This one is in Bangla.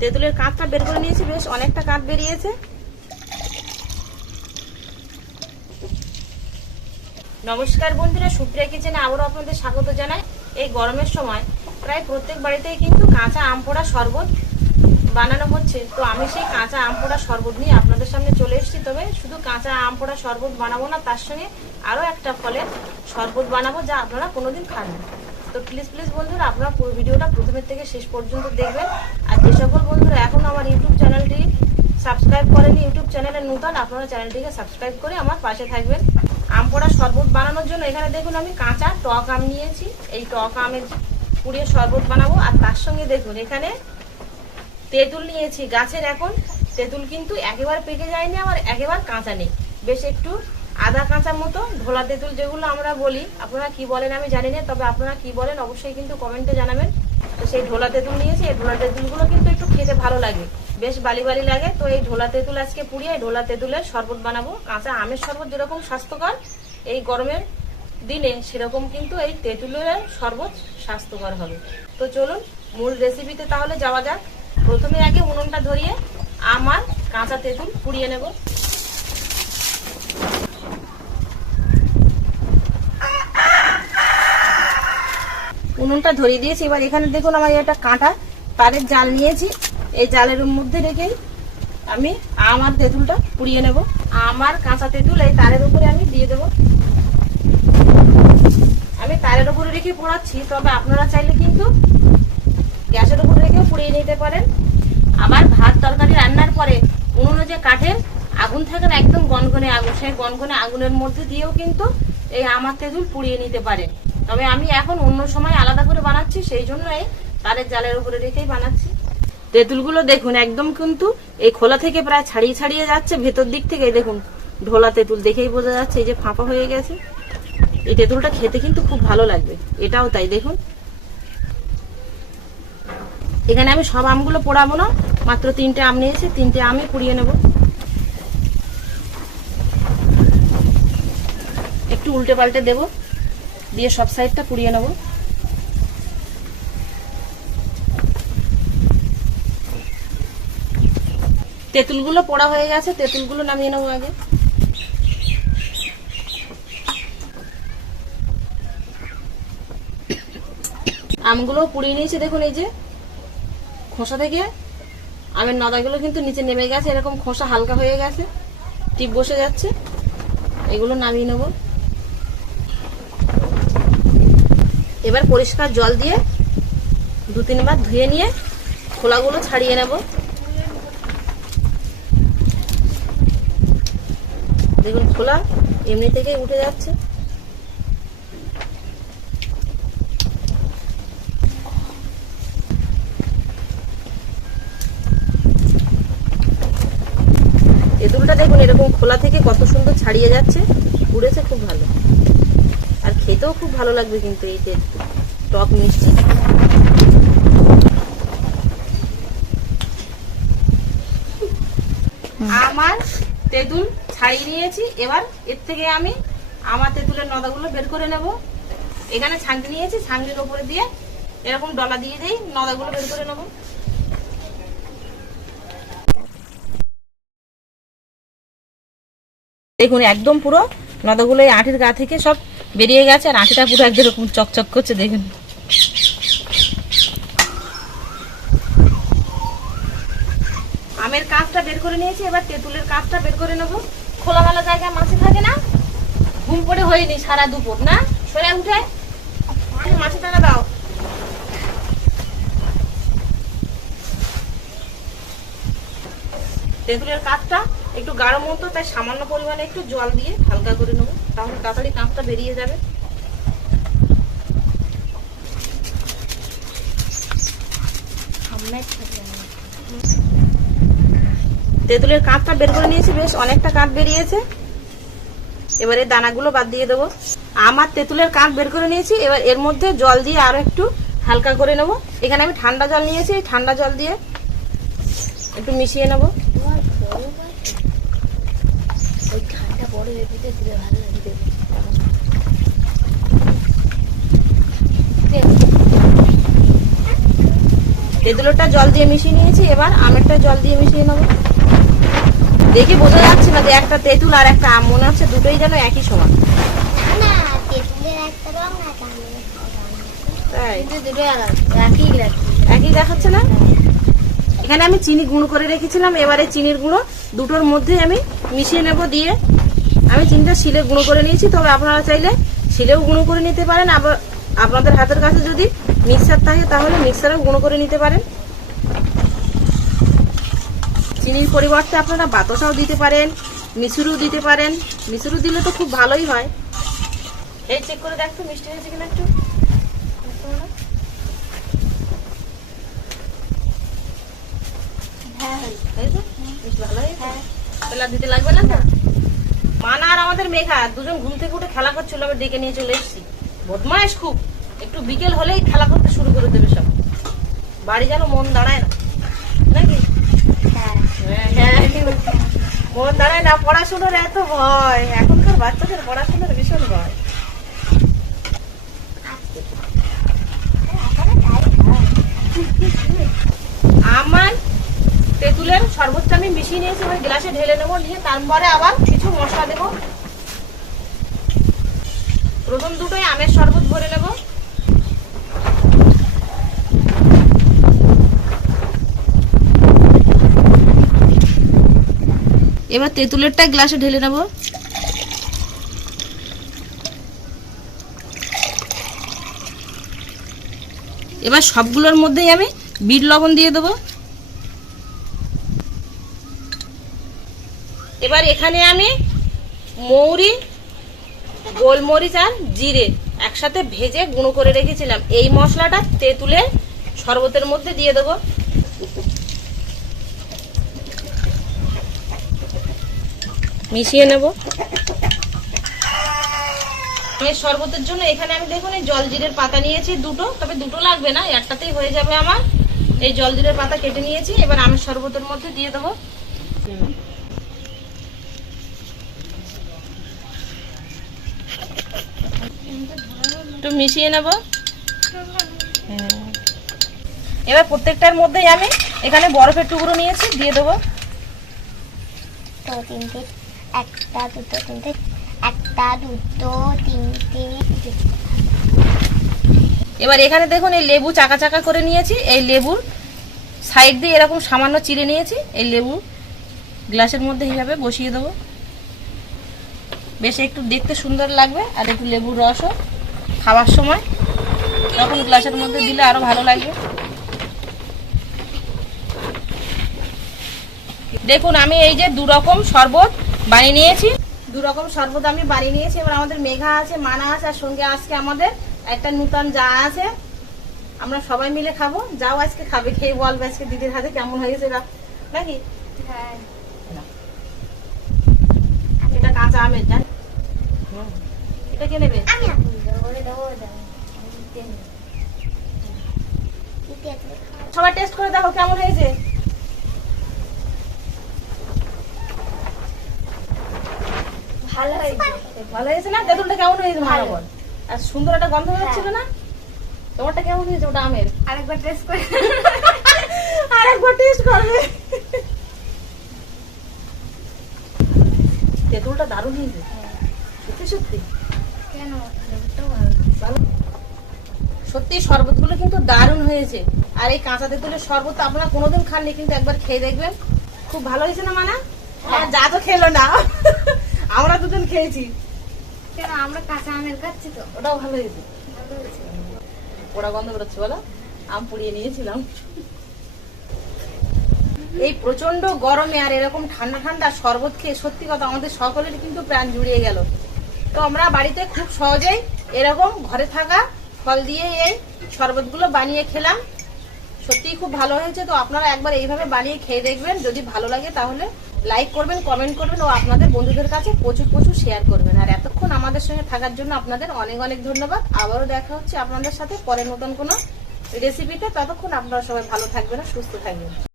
তেঁতুলের কাঁচটা বের করে নিয়েছি, বেশ অনেকটা কাঁচ বেরিয়েছে। নমস্কার বন্ধুরা, সুপ্রিয়া কিচেনে আবারও আপনাদের স্বাগত জানাই। এই গরমের সময় প্রায় প্রত্যেক বাড়িতেই কিন্তু কাঁচা আম পোড়া শরবত বানানো হচ্ছে। তো আমি সেই কাঁচা আম পোড়া শরবত নিয়ে আপনাদের সামনে চলে এসেছি। তবে শুধু কাঁচা আম পোড়া শরবত বানাবো না, তার সঙ্গে আরও একটা ফলের শরবত বানাবো যা আপনারা কোনোদিন খাননি। তো প্লিজ বন্ধুরা, আপনারা পুরো ভিডিওটা প্রথমের থেকে শেষ পর্যন্ত দেখবেন। আর যে সকল বন্ধুরা এখন আমার ইউটিউব চ্যানেলটি সাবস্ক্রাইব করেনি, ইউটিউব চ্যানেলের নতুন, আপনারা চ্যানেলটিকে সাবস্ক্রাইব করে আমার পাশে থাকবেন। আম পোড়া শরবত বানানোর জন্য এখানে দেখুন আমি কাঁচা টক আম নিয়েছি। এই টক আমের পুড়িয়ে শরবত বানাবো। আর তার সঙ্গে দেখুন এখানে তেঁতুল নিয়েছি গাছের। এখন তেঁতুল কিন্তু একেবারে পেকে যায়নি, আবার একেবারে কাঁচা নেই, বেশ একটু আধা কাঁচা মতো ঢোলা তেঁতুল যেগুলো আমরা বলি। আপনারা কি বলেন আমি জানি না, তবে আপনারা কি বলেন অবশ্যই কিন্তু কমেন্টে জানাবেন। তো সেই ঢোলা তেঁতুল নিয়েছি। এই ঢোলা তেঁতুলগুলো কিন্তু একটু খেতে ভালো লাগে, বেশ বালি লাগে। তো এই ঢোলা তেঁতুল আজকে পুড়িয়ে ঢোলা তেঁতুলের শরবত বানাবো। কাঁচা আমের শরবত যেরকম স্বাস্থ্যকর এই গরমের দিনে, সেরকম কিন্তু এই তেঁতুলের শরবত স্বাস্থ্যকর হবে। তো চলুন মূল রেসিপিতে তাহলে যাওয়া যাক। প্রথমে আগে উনুনটা ধরিয়ে আমার কাঁচা তেঁতুল পুড়িয়ে নেব। উনুনটা ধরিয়ে দিয়েছি। এবার এখানে দেখুন আমার একটা কাঁটা তারের জাল নিয়েছি। এই জালের মধ্যে রেখেই আমি আমার তেঁতুলটা পুড়িয়ে নেব। আমার কাঁচা তেঁতুল এই তারের উপরে আমি দিয়ে দেব। আমি তারের উপরে রেখে পোড়াচ্ছি, তবে আপনারা চাইলে কিন্তু গ্যাসের উপরে রেখেও পুড়িয়ে নিতে পারেন। আবার ভাত তরকারি রান্নার পরে উনুনে যে কাঠের আগুন থাকে না, একদম গনগনে আগুন, সেই গনগনে আগুনের মধ্যে দিয়েও কিন্তু এই আমার তেঁতুল পুড়িয়ে নিতে পারেন। তবে আমি এখন অন্য সময় আলাদা করে বানাচ্ছি, সেই জন্য এই তারের জালের উপরে রেখেই বানাচ্ছি। তেঁতুলগুলো দেখুন একদম কিন্তু এই খোলা থেকে প্রায় ছাড়িয়ে যাচ্ছে ভেতর দিক থেকে। দেখুন ঢোলা তেঁতুল দেখেই বোঝা যাচ্ছে এই যে ফাঁপা হয়ে গেছে। এই তেঁতুলটা খেতে কিন্তু খুব ভালো লাগবে, এটাও তাই। দেখুন এখানে আমি সব আমগুলো পোড়াবো না, মাত্র 3টে আম নিয়েছি, 3টে আমই পুড়িয়ে নেব। একটু উল্টে পাল্টে দেব, দিয়ে সব সাইডটা পুড়িয়ে নেব। তেঁতুলগুলো পোড়া হয়ে গেছে, তেঁতুলগুলো নামিয়ে নেবো আগে। আমগুলো পুড়িয়ে নিয়েছি। দেখুন এই যে খোসা থেকে আমের নদাগুলো কিন্তু নিচে নেমে গেছে, এরকম খোসা হালকা হয়ে গেছে, টিপ বসে যাচ্ছে। এগুলো নামিয়ে নেব। এবার পরিষ্কার জল দিয়ে 2-3 বার ধুয়ে নিয়ে খোলাগুলো ছাড়িয়ে নেব। দেখুন খোলা এমনি থেকেই উঠে যাচ্ছে। তেঁতুলটা দেখুন এরকম খোলা থেকে কত সুন্দর ছাড়িয়ে যাচ্ছে, পুড়েছে খুব ভালো, আর খেতেও খুব ভালো লাগবে কিন্তু এই তেঁতুল টক মিষ্টি। আমার তেঁতুল ছাড়িয়ে নিয়েছি। এবার এর থেকে আমি আমার তেঁতুলের নদাগুলো বের করে নেব। এখানে ছাঁকনি নিয়েছি, ছাঁকনির উপরে দিয়ে এরকম ডলা দিয়ে দিই, নদাগুলো বের করে নেব। দেখুন একদম পুরো নদাগুলো এই আঁটির গা থেকে সব বেরিয়ে গেছে, আর আঁটিটা পুরো একদম এরকম চকচক করছে। দেখুন আমের কাঁচটা বের করে নিয়েছি। এবার তেঁতুলের কাঁচটা বের করে নেবো। খোলামেলা জায়গায় মাছি থাকে না, ঘুম পড়ে হয়নি সারা দুপুর না, সরে উঠে মাছি টানা দাও। তেঁতুলের কাঁচটা একটু গাঢ় মতো, তাই সামান্য পরিমাণে একটু জল দিয়ে হালকা করে নেবো, তাহলে তাড়াতাড়ি কাঁচটা বেরিয়ে যাবে। তেঁতুলের কাঁচটা বের করে নিয়েছি, বেশ অনেকটা কাঁচ বেরিয়েছে। এবারে দানাগুলো বাদ দিয়ে দেবো। আমার তেঁতুলের কাঁচ বের করে নিয়েছি। এবার এর মধ্যে জল দিয়ে আরো একটু হালকা করে নেবো। এখানে আমি ঠান্ডা জল নিয়েছি, এই ঠান্ডা জল দিয়ে একটু মিশিয়ে নেবো। তেঁতুলেরটা জল দিয়ে মিশিয়ে নিয়েছি, এবার আমেরটা জল দিয়ে মিশিয়ে নেবো। দেখে বোঝা যাচ্ছে না যে একটা তেঁতুল আর একটা আম, মনে হচ্ছে দুটোই যেন একই সমান। না, তেঁতুলের একটা রং আর আমের একটা রং। তাই কিন্তু দুটোই আলাদা, একই লাগছে। একই দেখাচ্ছে না? এখানে আমি চিনি গুঁড়ো করে রেখেছিলাম, এবারে চিনির গুঁড়ো দুটোর মধ্যে আমি মিশিয়ে নেব। দিয়ে আমি চিনিটা শিলে গুঁড়ো করে নিয়েছি, তবে আপনারা চাইলে শিলেও গুঁড়ো করে নিতে পারেন, আবার আপনাদের হাতের কাছে যদি মিক্সার থাকে তাহলে মিক্সারেও গুঁড়ো করে নিতে পারেন। চিনির পরিবর্তে আপনারা বাতাসাও দিতে পারেন, মিশুরু দিতে পারেন। মিশুরু দিলে তো খুব ভালোই হয়। এই চেক করে দেখতো মিষ্টি হয়েছে কিনা একটু। হ্যাঁ, হয়েছে? মিষ্টি ভালো হয়েছে? তেল আর দিতে লাগবে না তো? মানা আর আমাদের মেঘা দুজন ঘুম থেকে উঠে খেলা করছিল, আমি ডেকে নিয়ে চলে এসেছি। বদমাইশ খুব, একটু বিকেল হলেই খেলা করতে শুরু করে দেবে সব। বাড়ি যেন মন দাঁড়ায় না, নাকি? হ্যাঁ। হ্যাঁ, মন দাঁড়ায় না। পড়াশোনার এত ভয়, এখনকার বাচ্চাদের পড়াশোনার ভীষণ ভয়। আমার তেঁতুলের শরবতটা আমি মিশিয়ে নিয়েছি, এবার গ্লাসে ঢেলে নেবো, নিয়ে তারপরে আবার কিছু মশলা দেবো। প্রথম দুটোই আমের শরবত ভরে নেব। এবার তেঁতুলেরটা গ্লাসে ঢেলে নেব। এবার সবগুলোর মধ্যেই আমি বিট লবণ দিয়ে দেবো। এবার এখানে আমি মৌরি, গোলমরিচ আর জিরে একসাথে ভেজে গুঁড়ো করে রেখেছিলাম, এই মশলাটা তেঁতুলের শরবতের মধ্যে দিয়ে দেবো। মিশিয়ে নেব। এই শরবতের জন্য এখানে আমি দেখুন এই জলজিরের পাতা নিয়েছি দুটো, তবে দুটো লাগবে না, একটাতেই হয়ে যাবে আমার। এই জলজিরের পাতা কেটে নিয়েছি, এবার আমের শরবতের মধ্যে দিয়ে দেবো। একটু মিশিয়ে নেব। এবার প্রত্যেকটার মধ্যেই আমি এখানে বরফের টুকরো নিয়েছি, দিয়ে দেবো। তো তিনটে, একটা দুটো তিনটে, একটা দুটো তিনটে। এবার এখানে দেখুন এই লেবু চাকা চাকা করে নিয়েছি, এই লেবুর সাইড দিয়ে এরকম সামান্য চিড়ে নিয়েছি, এই লেবু গ্লাসের মধ্যে এইভাবে বসিয়ে দেবো। বেশ একটু দেখতে সুন্দর লাগবে, আর একটু লেবুর রসও খাওয়ার সময় তখন গ্লাসের মধ্যে দিলে আরো ভালো লাগবে। দেখুন আমি এই যে দু রকম শরবত বানিয়ে নিয়েছি, দু রকম শরবত আমি বানিয়ে নিয়েছি। এবার আমাদের মেঘা আছে, মানা আছে, আর সঙ্গে আজকে আমাদের একটা নূতন যা আছে, আমরা সবাই মিলে খাবো। যাও আজকে খাবে, খেয়ে বলবে আজকে দিদির হাতে কেমন হয়েছে নাকি? হ্যাঁ। এটা কাঁচা আমের, জান এটা কে নেবে? আমি এখন দেবো, দেবো, দেবো। সবাই টেস্ট করে দেখো কেমন হয়েছে। ভালো হয়েছে। ভালো হয়েছে না? তেঁতুলটা কেমন হয়েছে? ভালো বল। আর সুন্দর একটা গন্ধ বেরোচ্ছিল হ্যাঁ। না? তোমারটা কেমন হয়েছে? ওটা আমের। আরেকবার টেস্ট করে। আরেকবার টেস্ট করবে। তেঁতুলটা দারুণ হয়েছে, সত্যি সত্যি। কেন? লেবুটাও ভালো। ভালো। সত্যি শরবতগুলো কিন্তু দারুণ হয়েছে। আর এই কাঁচা তেঁতুলের শরবত তো আপনারা কোনোদিন খাননি, কিন্তু একবার খেয়ে দেখবেন, খুব ভালো হয়েছে না মানা? আর যা তো খেলো না, আমরা দুজন খেয়েছি। কেন? আমরা কাঁচা আমের খাচ্ছি তো। ওটাও ভালো হয়েছে। ভালো হয়েছে। পোড়া গন্ধ বেরোচ্ছে বলো, আম পুড়িয়ে নিয়েছিলাম। এই প্রচন্ড গরমে আর এরকম ঠান্ডা ঠান্ডা শরবত খেয়ে সত্যি কথা আমাদের সকলের কিন্তু প্রাণ জুড়িয়ে গেল। তো আমরা বাড়িতে খুব সহজেই এরকম ঘরে থাকা ফল দিয়ে এই শরবতগুলো বানিয়ে খেলাম, সত্যিই খুব ভালো হয়েছে। তো আপনারা একবার এইভাবে বানিয়ে খেয়ে দেখবেন, যদি ভালো লাগে তাহলে লাইক করবেন, কমেন্ট করবেন ও আপনাদের বন্ধুদের কাছে প্রচুর প্রচুর শেয়ার করবেন। আর এতক্ষণ আমাদের সঙ্গে থাকার জন্য আপনাদের অনেক অনেক ধন্যবাদ। আবারও দেখা হচ্ছে আপনাদের সাথে পরে নতুন কোনো রেসিপিতে। ততক্ষণ আপনারা সবাই ভালো থাকবেন আর সুস্থ থাকবেন।